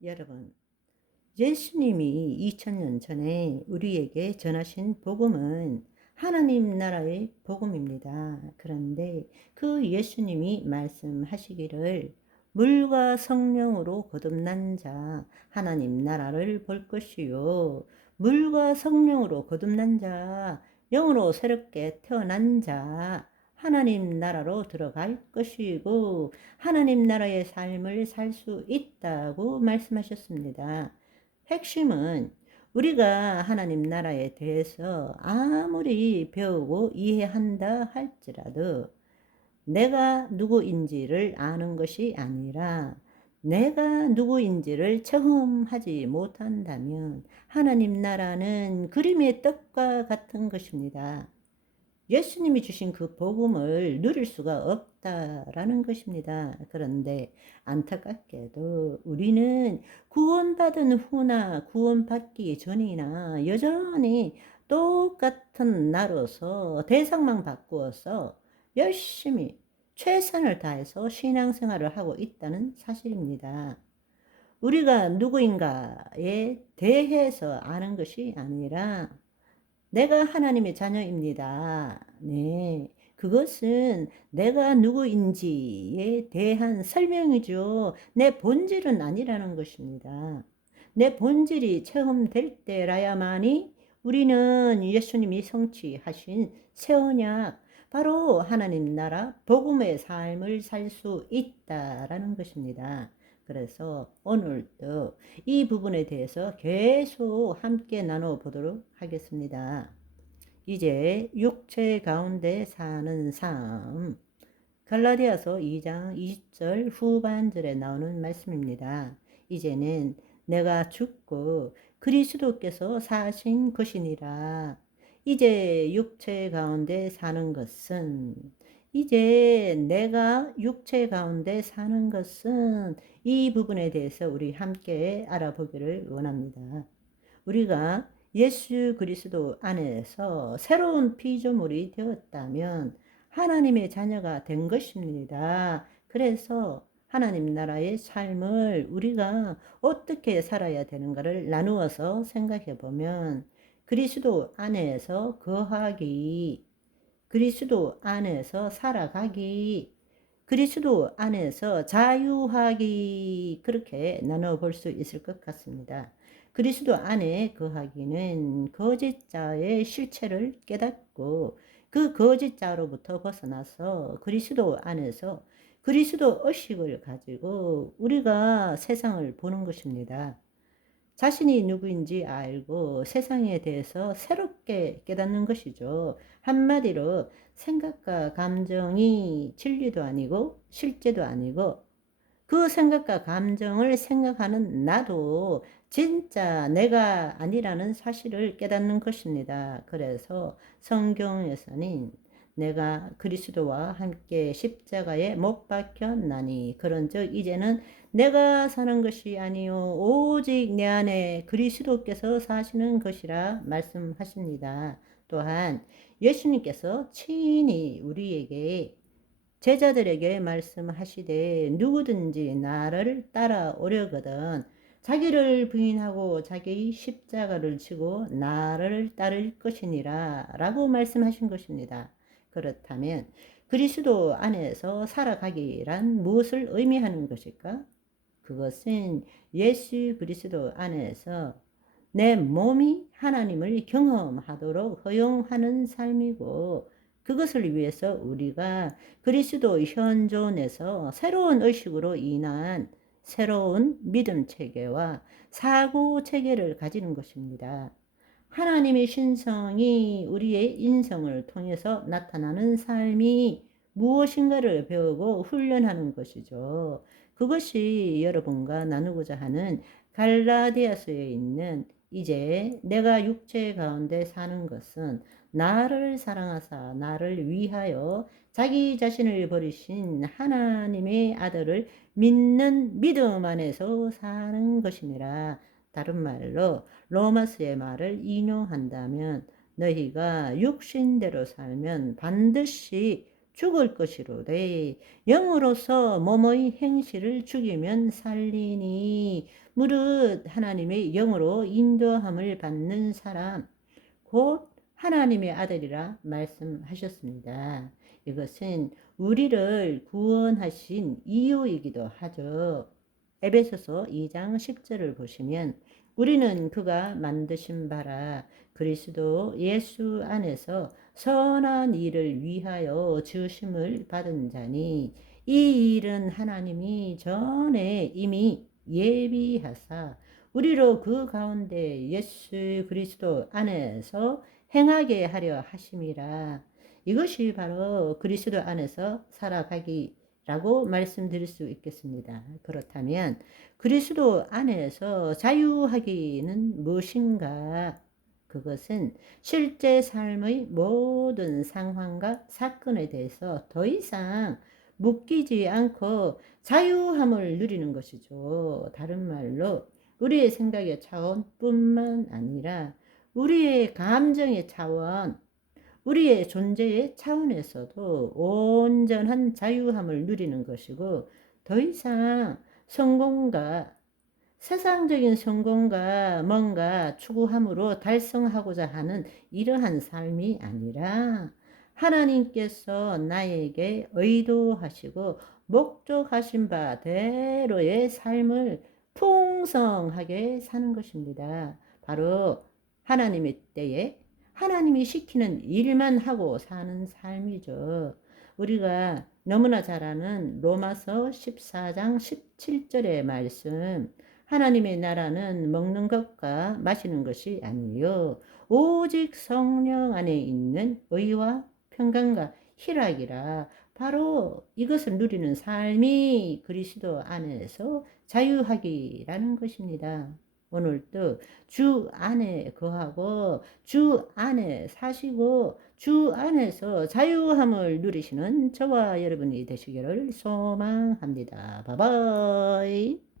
여러분, 예수님이 2000년 전에 우리에게 전하신 복음은 하나님 나라의 복음입니다. 그런데 그 예수님이 말씀하시기를 물과 성령으로 거듭난 자 하나님 나라를 볼 것이요, 물과 성령으로 거듭난 자, 영으로 새롭게 태어난 자 하나님 나라로 들어갈 것이고 하나님 나라의 삶을 살 수 있다고 말씀하셨습니다. 핵심은 우리가 하나님 나라에 대해서 아무리 배우고 이해한다 할지라도 내가 누구인지를 아는 것이 아니라 내가 누구인지를 체험하지 못한다면 하나님 나라는 그림의 떡과 같은 것입니다. 예수님이 주신 그 복음을 누릴 수가 없다라는 것입니다. 그런데 안타깝게도 우리는 구원받은 후나 구원받기 전이나 여전히 똑같은 나로서 대상만 바꾸어서 열심히 최선을 다해서 신앙생활을 하고 있다는 사실입니다. 우리가 누구인가에 대해서 아는 것이 아니라 내가 하나님의 자녀입니다. 네. 그것은 내가 누구인지에 대한 설명이죠. 내 본질은 아니라는 것입니다. 내 본질이 체험될 때라야만이 우리는 예수님이 성취하신 새 언약, 바로 하나님 나라 복음의 삶을 살 수 있다라는 것입니다. 그래서 오늘도 이 부분에 대해서 계속 함께 나눠보도록 하겠습니다. 이제 육체 가운데 사는 삶, 갈라디아서 2장 20절 후반절에 나오는 말씀입니다. 이제는 내가 죽고 그리스도께서 사신 것이니라. 이제 육체 가운데 사는 것은, 이제 내가 육체 가운데 사는 것은, 이 부분에 대해서 우리 함께 알아보기를 원합니다. 우리가 예수 그리스도 안에서 새로운 피조물이 되었다면 하나님의 자녀가 된 것입니다. 그래서 하나님 나라의 삶을 우리가 어떻게 살아야 되는가를 나누어서 생각해 보면, 그리스도 안에서 거하기, 그리스도 안에서 살아가기, 그리스도 안에서 자유하기, 그렇게 나눠볼 수 있을 것 같습니다. 그리스도 안에 거하기는 거짓자의 실체를 깨닫고 그 거짓자로부터 벗어나서 그리스도 안에서 그리스도 의식을 가지고 우리가 세상을 보는 것입니다. 자신이 누구인지 알고 세상에 대해서 새롭게 깨닫는 것이죠. 한마디로 생각과 감정이 진리도 아니고 실제도 아니고, 그 생각과 감정을 생각하는 나도 진짜 내가 아니라는 사실을 깨닫는 것입니다. 그래서 성경에서는 내가 그리스도와 함께 십자가에 못 박혔나니 그런즉 이제는 내가 사는 것이 아니요 오직 내 안에 그리스도께서 사시는 것이라 말씀하십니다. 또한 예수님께서 친히 우리에게, 제자들에게 말씀하시되 누구든지 나를 따라오려거든 자기를 부인하고 자기 십자가를 지고 나를 따를 것이니라 라고 말씀하신 것입니다. 그렇다면 그리스도 안에서 살아가기란 무엇을 의미하는 것일까? 그것은 예수 그리스도 안에서 내 몸이 하나님을 경험하도록 허용하는 삶이고, 그것을 위해서 우리가 그리스도 현존에서 새로운 의식으로 인한 새로운 믿음 체계와 사고 체계를 가지는 것입니다. 하나님의 신성이 우리의 인성을 통해서 나타나는 삶이 무엇인가를 배우고 훈련하는 것이죠. 그것이 여러분과 나누고자 하는 갈라디아서에 있는 이제 내가 육체 가운데 사는 것은 나를 사랑하사 나를 위하여 자기 자신을 버리신 하나님의 아들을 믿는 믿음 안에서 사는 것이니라. 다른 말로 로마서의 말을 인용한다면 너희가 육신대로 살면 반드시 죽을 것이로되 영으로서 몸의 행실을 죽이면 살리니 무릇 하나님의 영으로 인도함을 받는 사람 곧 하나님의 아들이라 말씀하셨습니다. 이것은 우리를 구원하신 이유이기도 하죠. 에베소서 2장 10절을 보시면 우리는 그가 만드신 바라 그리스도 예수 안에서 선한 일을 위하여 지으심을 받은 자니 이 일은 하나님이 전에 이미 예비하사 우리로 그 가운데 예수 그리스도 안에서 행하게 하려 하심이라. 이것이 바로 그리스도 안에서 살아가기라고 말씀드릴 수 있겠습니다. 그렇다면 그리스도 안에서 자유하기는 무엇인가? 그것은 실제 삶의 모든 상황과 사건에 대해서 더 이상 묶이지 않고 자유함을 누리는 것이죠. 다른 말로 우리의 생각의 차원뿐만 아니라 우리의 감정의 차원, 우리의 존재의 차원에서도 온전한 자유함을 누리는 것이고 더 이상 성공과 세상적인 성공과 뭔가 추구함으로 달성하고자 하는 이러한 삶이 아니라 하나님께서 나에게 의도하시고 목적하신 바대로의 삶을 풍성하게 사는 것입니다. 바로 하나님의 때에 하나님이 시키는 일만 하고 사는 삶이죠. 우리가 너무나 잘 아는 로마서 14장 17절의 말씀 하나님의 나라는 먹는 것과 마시는 것이 아니요 오직 성령 안에 있는 의와 평강과 희락이라. 바로 이것을 누리는 삶이 그리스도 안에서 자유하기라는 것입니다. 오늘도 주 안에 거하고 주 안에 사시고 주 안에서 자유함을 누리시는 저와 여러분이 되시기를 소망합니다. 바이바이.